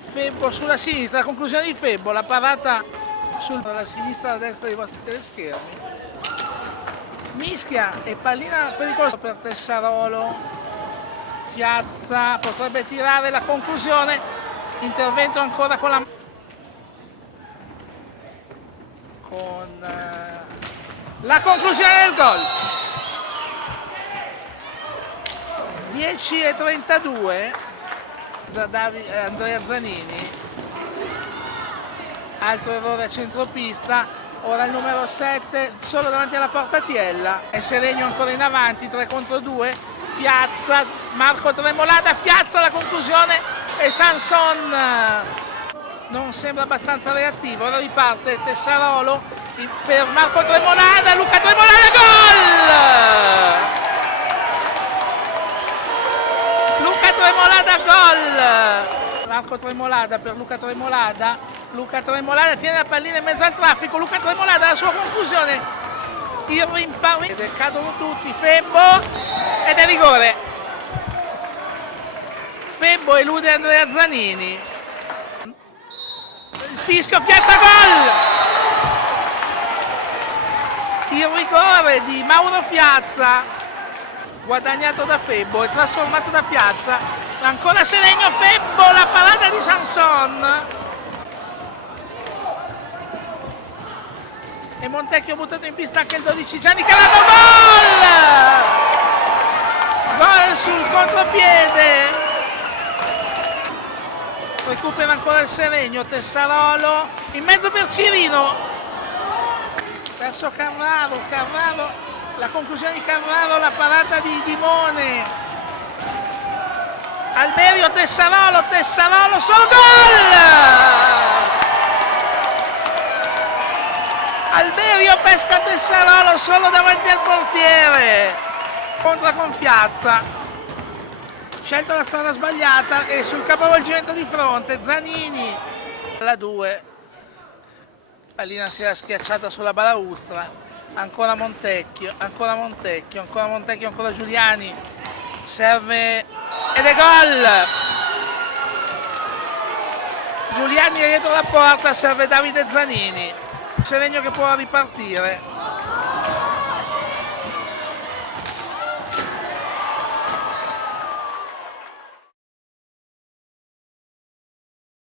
Febbo sulla sinistra, la conclusione di Febbo, la parata sulla sinistra e la destra dei vostri teleschermi. Mischia e pallina pericolosa per Tessarolo. Fiazza potrebbe tirare la conclusione, intervento ancora con la conclusione del gol. 10:32, Andrea Zanini, altro errore a centropista. Ora il numero 7 solo davanti alla portatiella, è Seregno ancora in avanti, 3 contro 2, Fiazza, Marco Tremolada, Fiazza la conclusione e Sanson non sembra abbastanza reattivo. Ora riparte Tessarolo per Marco Tremolada, Luca Tremolada, gol! Luca Tremolada, gol! Marco Tremolada per Luca Tremolada. Luca Tremolada tiene la pallina in mezzo al traffico. Luca Tremolada, la sua conclusione. Il rimpallo. Cadono tutti. Febbo ed è rigore. Febbo elude Andrea Zanini. Il fischio, Fiazza, gol! Il rigore di Mauro Fiazza, guadagnato da Febbo e trasformato da Fiazza. Ancora Seregno, Febbo, la parata di Sanson. E Montecchio ha buttato in pista anche il 12, Gianni Calano, gol! Gol sul contropiede. Recupera ancora il Seregno, Tessarolo in mezzo per Cirino. Verso Carraro, la conclusione di Carraro, la parata di Dimone. Alberio, Tessarolo, solo gol! Alberio pesca Tessarolo solo davanti al portiere, contra con Fiazza, scelta la strada sbagliata e sul capovolgimento di fronte Zanini, la 2, pallina si era schiacciata sulla balaustra, ancora Montecchio, ancora Giuliani, serve ed è gol! Giuliani è dietro la porta, serve Davide Zanini. Seregno che può ripartire.